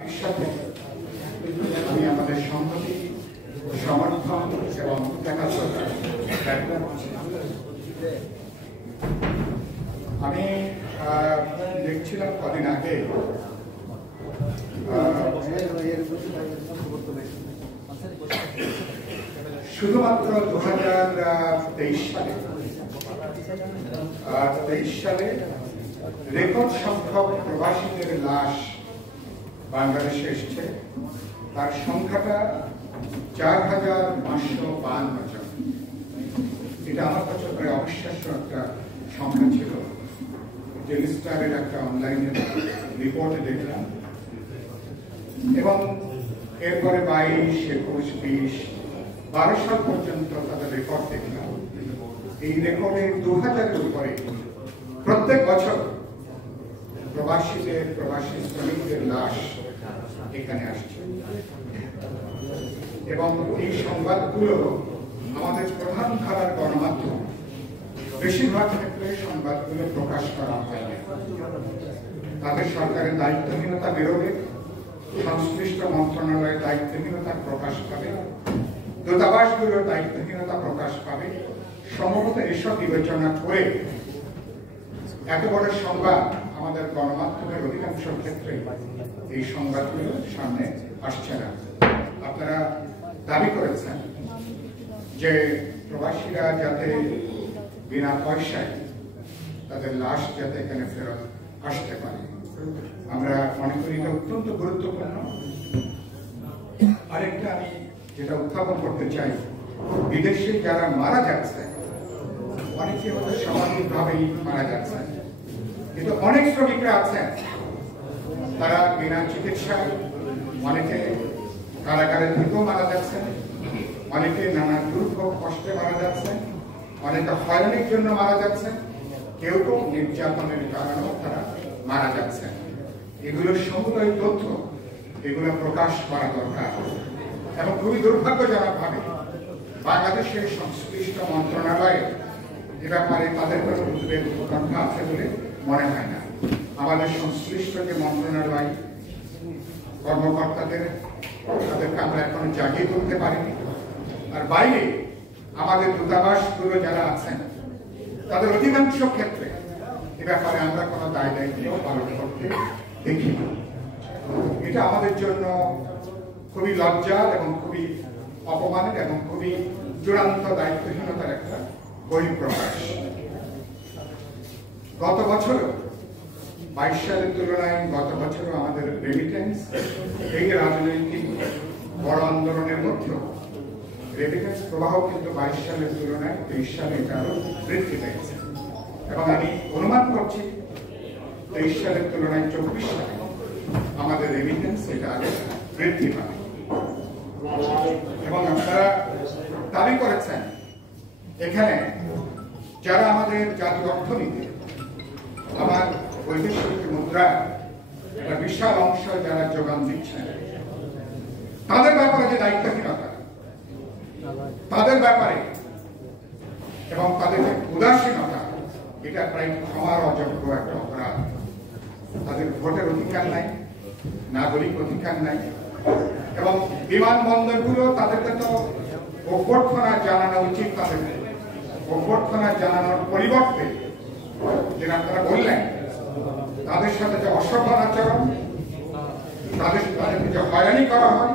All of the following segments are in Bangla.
আমি আমাদের সংহতি সমর্থন এবং আমি দেখছিলাম কদিন আগে শুধুমাত্র 2023 সালে রেকর্ড সংখ্যক প্রবাসীদের লাশ বাংলাদেশে এসেছে। তার সংখ্যাটা 4,552 জন। এটা আমার কাছে প্রায় অবিশ্বাস্য একটা সংখ্যা ছিল। ডেইলি স্টারের একটা অনলাইনে রিপোর্টে দেখলাম এবং এরপরে 22, 21, 20, 12 সাল পর্যন্ত তাদের রেকর্ড দেখলাম। এই রেকর্ডে 2000-এর উপরে প্রত্যেক বছর প্রবাসী শ্রমিকদের লাশ এখানে আসছে এবং এই সংবাদগুলো আমাদের প্রধান ধারার গণমাধ্যম বেশিরভাগ ক্ষেত্রে সংবাদগুলো প্রকাশ করা হয় না। তাদের সরকারের দায়িত্বহীনতা বেরোবে, সংশ্লিষ্ট মন্ত্রণালয়ের দায়িত্বহীনতা প্রকাশ পাবে, দূতাবাসগুলোর দায়িত্বহীনতা প্রকাশ পাবে। সম্ভবত এসব বিবেচনা করে এত বড় সংবাদ আমাদের গণমাধ্যমের অধিকাংশ ক্ষেত্রে এই সংবাদগুলো সামনে আসছে না। আপনারা দাবি করেছেন যে প্রবাসীরা যাতে বিনা পয়সায় তাদের লাশ যাতে এখানে ফেরত আসতে পারে, আমরা মনে করি এটা অত্যন্ত গুরুত্বপূর্ণ। আরেকটা আমি যেটা উত্থাপন করতে চাই, বিদেশে যারা মারা যাচ্ছে অনেকে হয়তো স্বাভাবিকভাবেই মারা যাচ্ছে, কিন্তু অনেক শ্রমিকরা আছেন তারা বিনা চিকিৎসায়, অনেকে কারাগারে থেকেও মারা যাচ্ছেন, অনেকে নানা দুর্ভোগ কষ্টে মারা যাচ্ছেন, অনেকে হয়রানির জন্য মারা যাচ্ছেন, কেউ কেউ নির্যাতনের কারণেও তারা মারা যাচ্ছেন। এগুলোর সমুদয় তথ্য এগুলো প্রকাশ করা দরকার এবং খুবই দুর্ভাগ্যজনকভাবে বাংলাদেশের সংশ্লিষ্ট মন্ত্রণালয়ে এ ব্যাপারে তাদের কোনো উদ্বেগ উৎকণ্ঠা আছে বলে মনে হয় না। আমাদের সংশ্লিষ্ট যে মন্ত্রণালয় কর্মকর্তাদের তাদেরকে আমরা এখন জাগিয়ে তুলতে পারিনি। আর বাইরে আমাদের দূতাবাসগুলো যারা আছেন তাদের অধিকাংশ ক্ষেত্রে এ ব্যাপারে আমরা কোনো দায় দায়িত্ব পালন করতে দেখি না। এটা আমাদের জন্য খুবই লজ্জার এবং খুবই অপমানের এবং খুবই চূড়ান্ত দায়িত্বহীনতার একটা বহিঃপ্রকাশ। গত বছরও 22 সালের তুলনায় গত বছরও আমাদের রেমিটেন্স এই রাজনৈতিক বড় আন্দোলনের মধ্যে রেমিটেন্স প্রবাহ কিন্তু 22 সালের তুলনায় 23 সালে এটা আরো বৃদ্ধি পেয়েছে এবং আমি অনুমান করছি 23 সালের তুলনায় 24 সালে আমাদের রেমিটেন্স এটা আরো বৃদ্ধি পাবে। এবং আপনারা দাবি করেছেন এখানে যারা আমাদের জাতীয় অর্থনীতি, আমার বৈদেশিক মুদ্রা একটা বিশাল অংশ যারা যোগান দিচ্ছেন তাদের ব্যাপারে যে দায়িত্বহীনতা, তাদের ব্যাপারে এবং তাদের যে উদাসীনতা, এটা প্রায় ক্ষমার অযোগ্য একটা অপরাধ। তাদের ভোটের অধিকার নাই, নাগরিক অধিকার নাই এবং বিমানবন্দরগুলো তাদেরকে তো অভ্যর্থনা জানানো উচিত। তাদের অভ্যর্থনা জানানোর পরিবর্তে যেটা আপনারা বললেন তাদের সাথে যে অসভ্য আচরণ, তাদেরকে যে হয়রানি করা হয়,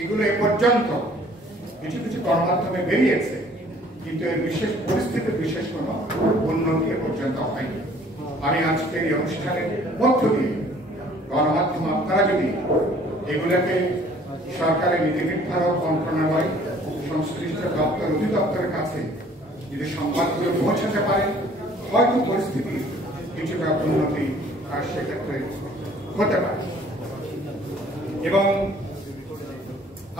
এগুলো এ পর্যন্ত কিছু কিছু গণমাধ্যমে বেরিয়েছে, কিন্তু এর বিশেষ পরিস্থিতির বিশেষ কোনো উন্নতি এ পর্যন্ত হয়নি। আমি আজকের এই অনুষ্ঠানের মধ্য দিয়ে গণমাধ্যম আপনারা যদি এগুলোকে সরকারের নীতি নির্ধারক মন্ত্রণালয়, সংশ্লিষ্ট দপ্তর, অধিদপ্তরের কাছে যদি সংবাদগুলো পৌঁছাতে পারে, হয়তো পরিস্থিতি কিছুটা উন্নতি আর সেক্ষেত্রে হতে পারে। এবং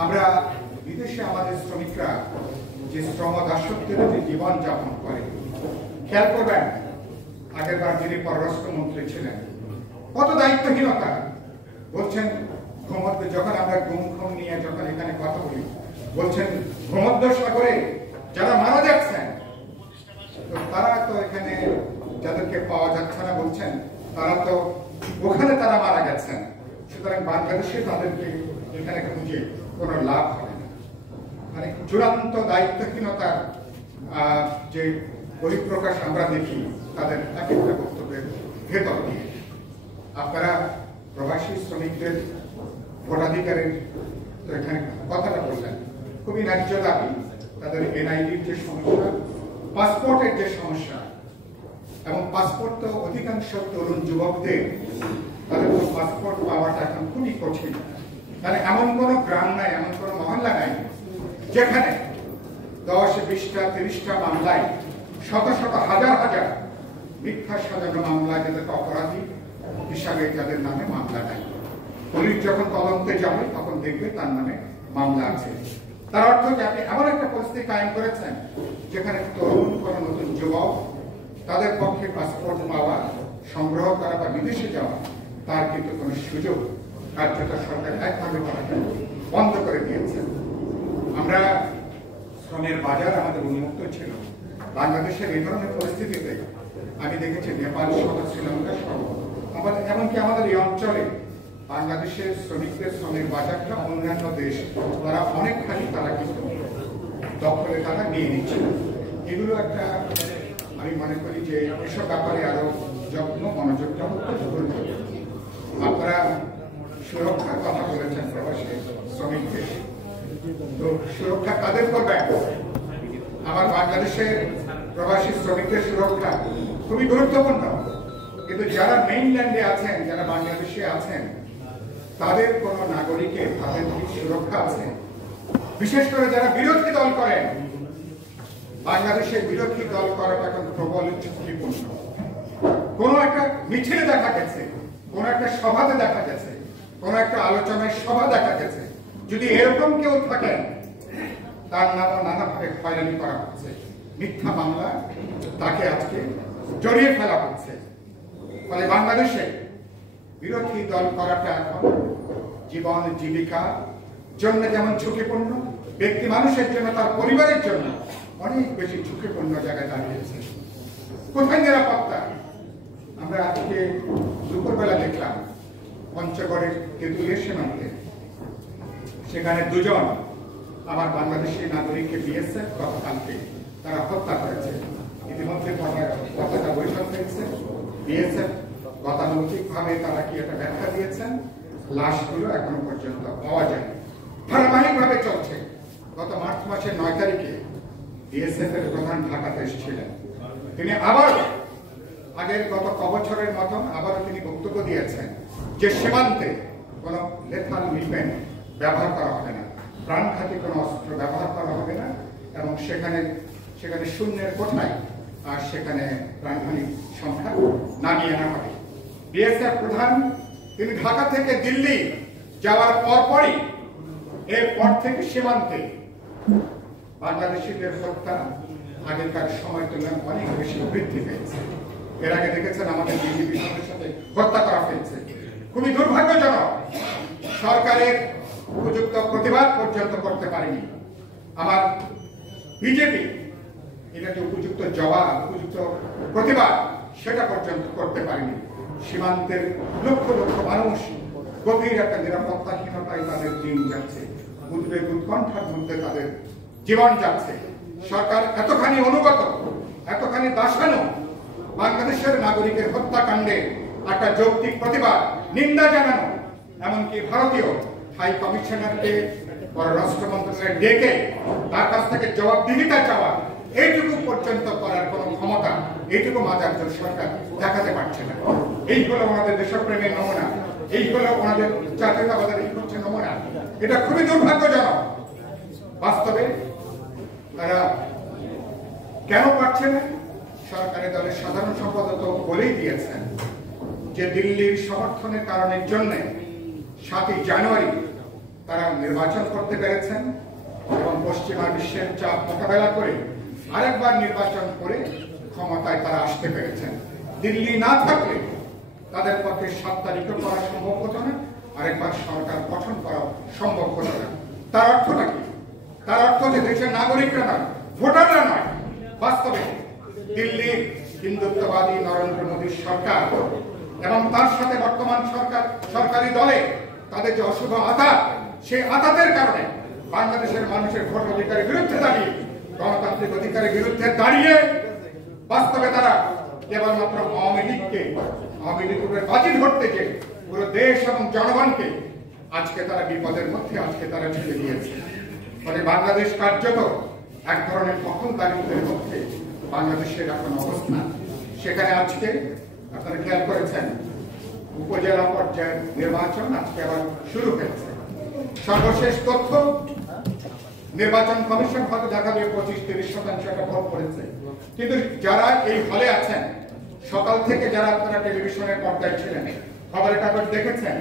আমরা বিদেশে আমাদের শ্রমিকরা যে শ্রম দাসত্বের যে জীবন যাপন করে, খেয়াল করবেন আগেরবার যিনি পররাষ্ট্রমন্ত্রী ছিলেন কত দায়িত্বহীনতা বলছেন। যখন আমরা গুম খুন নিয়ে যখন এখানে কথা বলি, বলছেন ভূমধ্য সাগরে যারা মারা যাচ্ছেন তারা তো এখানে যাদেরকে পাওয়া যাচ্ছে না বলছেন তারা তো ওখানে তারা মারা গেছেন। সুতরাং বাংলাদেশে তাদেরকে এখানে খুঁজে কোনো লাভ হবে না। মানে চূড়ান্ত দায়িত্বহীনতার যে বহিঃপ্রকাশ আমরা দেখি তাদের এক একটা বক্তব্যের ভেতর দিয়ে। আপনারা প্রবাসী শ্রমিকদের ভোটাধিকারের তো এখানে কথাটা বললেন, খুবই ন্যায্য দাবি। তাদের এনআইডির যে সমস্যা, পাসপোর্টের যে সমস্যা, এবং পাসপোর্ট তো অধিকাংশ তরুণ যুবকদের তাদের তো পাসপোর্ট পাওয়াটা এখন খুবই কঠিন। মানে এমন কোনো গ্রাম নাই, এমন কোনো মহল্লা নাই যেখানে 10, 20টা 30টা মামলায় শত শত হাজার হাজার মিথ্যা সাজানো মামলা, যাদেরকে অপরাধী হিসাবে যাদের নামে মামলা নাই। পুলিশ যখন তদন্তে যাবে তখন দেখবে তার নামে মামলা আছে। তার অর্থ যে আপনি এমন একটা পরিস্থিতি কায়েম করেছেন যেখানে তরুণ কোন নতুন যুবক তাদের পক্ষে পাসপোর্ট পাওয়া, সংগ্রহ করা বা বিদেশে যাওয়া তার কিন্তু কোনো সুযোগ কার্যত সরকার একভাবে করাটা বন্ধ করে দিয়েছেন। আমরা শ্রমের বাজার আমাদের উন্মুক্ত ছিল। বাংলাদেশের এই ধরনের পরিস্থিতিতে আমি দেখেছি নেপাল সহ শ্রীলঙ্কা সহ আমাদের, এমনকি আমাদের এই অঞ্চলে বাংলাদেশের শ্রমিকদের শ্রমের বাজারটা অন্যান্য দেশ তারা অনেকখানি তারা কিন্তু দখলে তারা নিয়ে নিচ্ছে। এগুলো একটা আমি মনে করি যে এসব ব্যাপারে আরো যত্ন মনোযোগটা গুরুত্বপূর্ণ। আপনারা সুরক্ষার কথা বলেছেন প্রবাসী শ্রমিকদের, তো সুরক্ষা কাদের করবে? আমার বাংলাদেশের প্রবাসী শ্রমিকদের সুরক্ষা খুবই গুরুত্বপূর্ণ, কিন্তু যারা মেইনল্যান্ডে আছেন, যারা বাংলাদেশে আছেন, তাদের কোন নাগরিকের তাদের কি সুরক্ষা আছে? বিশেষ করে যারা বিরোধী দল করেন, বাংলাদেশের বিরোধী দল করাটা এখন প্রবল ঝুঁকিপূর্ণ। কোন একটা মিছিলে দেখা গেছে, কোন একটা সভাতে দেখা গেছে, কোন একটা আলোচনায় সভা দেখা গেছে, যদি এরকম কেউ থাকেন তার নামও নানাভাবে হয়রানি করা হচ্ছে, মিথ্যা মামলা তাকে আজকে জড়িয়ে ফেলা হচ্ছে। ফলে বাংলাদেশে বিরোধী দল করাটা এখন জীবন জীবিকা জন্য যেমন ঝুঁকিপূর্ণ, ব্যক্তি মানুষের জন্য, তার পরিবারের জন্য অনেক বেশি ঝুঁকিপূর্ণ জায়গায় দাঁড়িয়েছে। কোথায় নিরাপত্তা? আমরা আজকে দুপুরবেলা দেখলাম পঞ্চগড়ের তেঁতুলিয়া সীমান্তে, সেখানে দুজন আমার বাংলাদেশি নাগরিককে বিএসএফ গতকালকে তারা হত্যা করেছে। ইতিমধ্যে পতাকা বৈঠক হয়েছে, বিএসএফ গতানুগতিকভাবে তারা কি একটা ব্যাখ্যা দিয়েছেন, লাশগুলো এখনো পর্যন্ত পাওয়া যায়। ধারাবাহিকভাবে চলছে। গত মার্চ মাসের 9 তারিখে বিএসএফ এর প্রধান ঢাকাতে এসেছিলেন। তিনি আবার আগের গত কবছরের মতন আবারও তিনি বক্তব্য দিয়েছেন যে সীমান্তে কোন লেথাল উইপেন ব্যবহার করা হবে না, প্রাণঘাতী কোনো অস্ত্র ব্যবহার করা হবে না, এবং সেখানে শূন্যের কোঠায় আর সেখানে প্রাণহানির সংখ্যা নামিয়ে আনা হবে। বিএসএফ প্রধান তিনি ঢাকা থেকে দিল্লি যাওয়ার পরপরই এরপর থেকে সীমান্তে বাংলাদেশিদের হত্যা আগেকার সময় তুলনায় অনেক বেশি বৃদ্ধি পেয়েছে। এর আগে দেখেছেন আমাদের বিজেপি সাথে হত্যা করা হয়েছে। খুবই দুর্ভাগ্যজনক, সরকারের উপযুক্ত প্রতিবাদ পর্যন্ত করতে পারেনি। আমার বিজেপি এটা যে উপযুক্ত জবাব, উপযুক্ত প্রতিবাদ সেটা পর্যন্ত করতে পারেনি। সীমান্তের লক্ষ লক্ষ মানুষ গভীর একটা নিরাপত্তাহীনতায় তাদের দিন যাচ্ছে, উদ্বেগ উৎকণ্ঠার মধ্যে তাদের জীবন যাচ্ছে। সরকার এতখানি অনুগত, এতখানি দাসানো, বাংলাদেশের নাগরিকের হত্যাকাণ্ডে একটা যৌক্তিক প্রতিবাদ নিন্দা জানানো, এমনকি ভারতীয় হাই কমিশনারকে পররাষ্ট্র মন্ত্রণালয়ে ডেকে তার কাছ থেকে জবাবদিহিতা চাওয়া, এইটুকু পর্যন্ত করার কোন ক্ষমতা এইটুকু মাদারজন সরকার দেখাতে পারছে না। এই হলো ওনাদের দেশপ্রেমের নমুনা, এই হলো ওনাদের জাতীয়তাবাদের এই হচ্ছে নমুনা। এটা খুবই দুর্ভাগ্যজনক। বাস্তবে তারা কেন পারছে না? সরকারের দলের সাধারণ সম্পাদক বলেই দিয়েছেন যে দিল্লির সমর্থনের কারণের জন্য 7ই জানুয়ারি তারা নির্বাচন করতে পেরেছেন এবং পশ্চিমা বিশ্বের চাপ মোকাবেলা করে আরেকবার নির্বাচন করে ক্ষমতায় তারা আসতে পেরেছেন। দিল্লি না থাকলে তাদের পক্ষে 7 তারিখে করা সম্ভব হতো না, আরেকবার সরকার গঠন করা সম্ভব হতো না। তার অর্থটা কি? তার অর্থ যে দেশের নাগরিকরা নয়, ভোটাররা নয়, বাস্তবে দিল্লির হিন্দুত্ববাদী নরেন্দ্র মোদীর সরকার এবং তার সাথে বর্তমান সরকারি দলে তাদের যে অশুভ আঘাত, সেই আঘাতের কারণে বাংলাদেশের মানুষের ভোট অধিকারের বিরুদ্ধে দাঁড়িয়ে, গণতান্ত্রিক অধিকারের বিরুদ্ধে দাঁড়িয়ে বাস্তবে তারা কেবলমাত্র আওয়ামী লীগের বাজি ধরতে যে পুরো দেশ এবং জনগণকে আজকে তারা বিপদের মধ্যে আজকে তারা ঠেলে দিয়েছে। ফলে বাংলাদেশ কার্যত এক ধরনের দখলদারিত্বের মধ্যে বাংলাদেশের এখন অবস্থান। সেখানে আজকে আপনারা খেয়াল করেছেন উপজেলা পর্যায়ের নির্বাচন আজকে আবার শুরু হয়েছে। সর্বশেষ তথ্য, নির্বাচন কমিশন হয়তো দেখাবে 25-30% একটা ভোট পড়েছে, কিন্তু যারা এই হলে আছেন সকাল থেকে যারা আপনারা টেলিভিশনের পর্দায় ছিলেন, খবরের কাগজ দেখেছেন,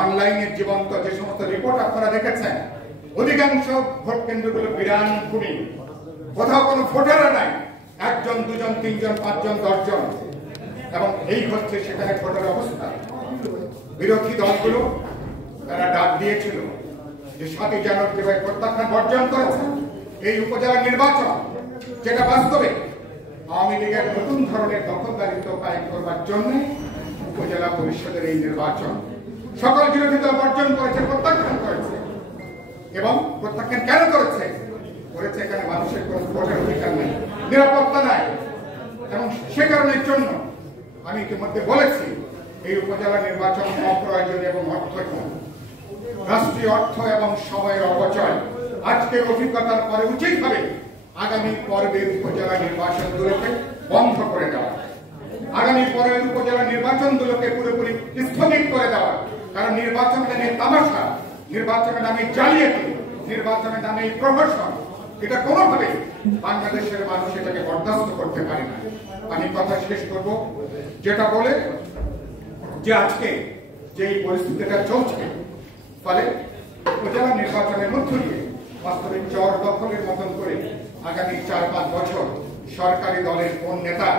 অনলাইনে জীবন্ত যে সমস্ত রিপোর্ট আপনারা দেখেছেন, অধিকাংশ ভোট কেন্দ্রগুলো বিরান খুনি, কোথাও কোনো ভোটাররা নাই, 1 জন 2 জন 3 জন 5 জন 10 জন, এবং এই হচ্ছে সেখানে ভোটের অবস্থা। বিরোধী দলগুলো তারা ডাক দিয়েছিল যে 7 জানুয়ারি যেভাবে প্রত্যাখ্যান বর্জন করেছে এই উপজেলা নির্বাচন, যেটা বাস্তবে আওয়ামী লীগের নতুন ধরনের দখলদারিত্ব কায়েম করবার জন্য উপজেলা পরিষদের এই নির্বাচন সকল বিরোধী দল বর্জন করেছে, প্রত্যাখ্যান করেছে। এবং প্রত্যাখ্যান কেন করেছে? এখানে মানুষের কোনো ভোটের অধিকার নেই, নিরাপত্তা নাই, এবং সে কারণের জন্য আমি ইতিমধ্যে বলেছি এই উপজেলা নির্বাচন অপ্রয়োজনীয় এবং অর্থহীন, রাষ্ট্রীয় অর্থ এবং সময়ের অপচয়। আজকের অভিজ্ঞতার পরে উচিত হবে আগামী পর্বের উপজেলা নির্বাচনগুলোকে বন্ধ করে দেওয়া, আগামী পর্বের উপজেলা নির্বাচনগুলোকে পুরোপুরি স্থগিত করে দেওয়া। কারণ নির্বাচনের নামে তামাশা, নির্বাচনের নামে জালিয়াতি, নির্বাচনের নামে প্রহসন, এটা কোনোভাবে বাংলাদেশের মানুষ এটাকে বরদাস্ত করতে পারে না। আমি কথা শেষ করব যেটা বলে যে আজকে যে পরিস্থিতিটা চলছে, ফলে উপজেলা নির্বাচনের মধ্য দিয়ে বাস্তবে চর দখলের মতন করে আগামী 4-5 বছর সরকারি দলের কোন নেতা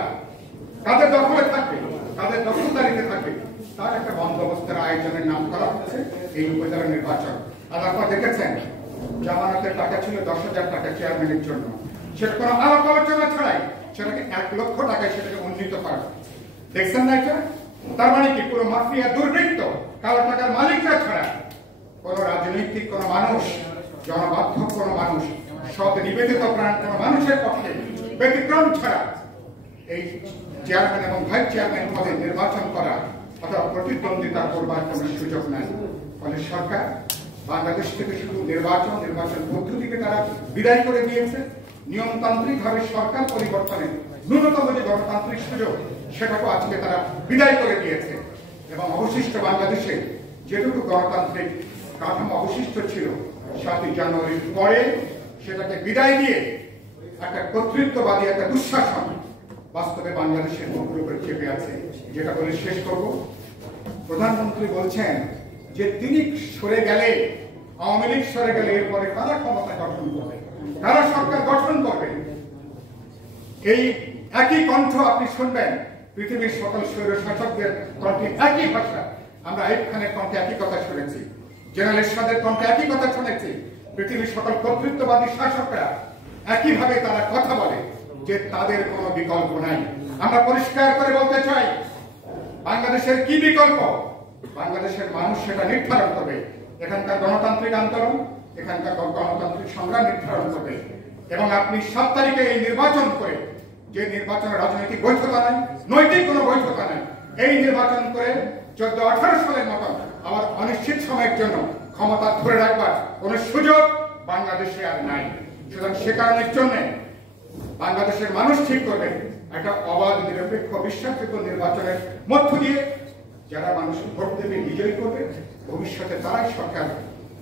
কাদের দখলে থাকবে, কাদের দখলদারিতে থাকবে, তার একটা বন্দোবস্তের আয়োজনের নাম করা হচ্ছে এই উপজেলা নির্বাচন। আর আপনারা দেখেছেন জামানতের টাকা ছিল 10,000 টাকা চেয়ারম্যানের জন্য, সেটা কোনো আলাপ আলোচনা ছাড়াই সেটাকে 1 লক্ষ টাকায় সেটাকে উন্নীত করা। দেখছেন না এটা? তার মানে কি পুরো মাফিয়া, দুর্বৃত্ত, কালো টাকার মালিকরা ছাড়া কোন রাজনৈতিক কোন মানুষ, জনবান্ধব কোন মানুষ, সৎ নিবেদিত প্রাণ কোন মানুষের পক্ষে ব্যতিক্রম ছাড়া এই চেয়ারম্যান এবং ভাইস চেয়ারম্যান পদে নির্বাচন করা অথবা প্রতিদ্বন্দ্বিতা করবার কোন সুযোগ নাই। ফলে সরকার বাংলাদেশ থেকে শুধু নির্বাচন পদ্ধতিকে তারা বিদায় করে দিয়েছে। নিয়মতান্ত্রিক ভাবে সরকার পরিবর্তনের ন্যূনতম যে গণতান্ত্রিক সুযোগ সেটাকে আজকে তারা বিদায় করে দিয়েছে, এবং অবশিষ্ট বাংলাদেশে যেটুকু গণতান্ত্রিক কাঠামো অবশিষ্ট ছিল 7 জানুয়ারির পরে সেটাকে বিদায় দিয়ে একটা কর্তৃত্ববাদী একটা দুঃশাসন বাস্তবে বাংলাদেশের মুখের উপরে চেপে আছে। যেটা বলে শেষ করব, প্রধানমন্ত্রী বলছেন যে তিনি সরে গেলে, আওয়ামী লীগ সরে গেলে এরপরে কারা ক্ষমতা গঠন করবে, কারা সরকার গঠন করবে। এই একই কণ্ঠ আপনি শুনবেন পৃথিবীর সকল স্বৈর শাসকদের কণ্ঠে, একই ভাষা। আমরা আইয়ুব খানের কণ্ঠে একই কথা শুনেছি, জেনারেল এরশাদের কণ্ঠে একই কথা শুনেছি। পৃথিবীর সকল কর্তৃত্ববাদী শাসকরা একইভাবে তারা কথা বলে যে তাদের কোনো বিকল্প নাই। আমরা পরিষ্কার করে বলতে চাই, বাংলাদেশের কি বিকল্প? বাংলাদেশের মানুষ সেটা নির্ধারণ করবে। এখানকার গণতান্ত্রিক আন্দোলন, এখানকার গণতান্ত্রিক সংগ্রাম নির্ধারণ করবে। এবং আপনি 7 তারিখে এই নির্বাচন করে, যে নির্বাচনের রাজনৈতিক বৈধতা নাই, নৈতিক কোনো বৈধতা নাই, এই নির্বাচন করে 14-18 সালের মতন আবার অনিশ্চিত সময়ের জন্য ক্ষমতা ধরে রাখবার কোনো সুযোগ বাংলাদেশে আর নাই। সুতরাং সে কারণের জন্য বাংলাদেশের মানুষ ঠিক করবে একটা অবাধ, নিরপেক্ষ, বিশ্বাসযোগ্য নির্বাচনের মধ্য দিয়ে যারা মানুষ ভোট দেবে, বিজয়ী করবে, ভবিষ্যতে তারাই সরকার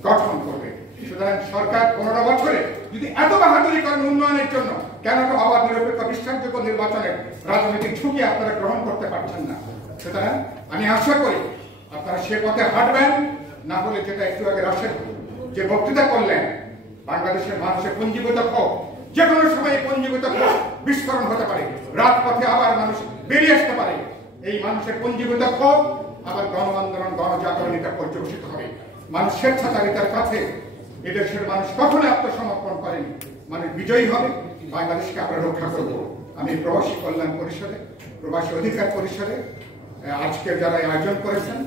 গঠন করবে। সুতরাং সরকার 15 বছরে যদি এত বাহাদুরি করেন উন্নয়নের জন্য, কেন একটা অবাধ, নিরপেক্ষ, বিশ্বাসযোগ্য নির্বাচনের রাজনৈতিক ঝুঁকি আপনারা গ্রহণ করতে পারছেন না? সুতরাং আমি আশা করি আপনারা সে পথে হাঁটবেন। না হলে যেটা একটু আগে রাশেদ যে বক্তৃতা করলেন, বাংলাদেশের মানুষের পুঞ্জীভূত ক্ষোভ, যে কোনো সময় পুঞ্জীভূত ক্ষোভ বিস্ফোরণ হতে পারে, রাজপথে আবার মানুষ বেরিয়ে আসতে পারে। এই মানুষের পুঞ্জীভূত ক্ষোভ আবার গণ আন্দোলন, গণজাগরণ এটা পর্যবেসিত হবে। মানুষ স্বেচ্ছাচারিতার কাছে এদেশের মানুষ কখনো আত্মসমর্পণ করেনি। মানে বিজয়ী হবে, বাংলাদেশকে আমরা রক্ষা করব। আমি প্রবাসী কল্যাণ পরিষদে, প্রবাসী অধিকার পরিষদে আজকে যারা আয়োজন করেছেন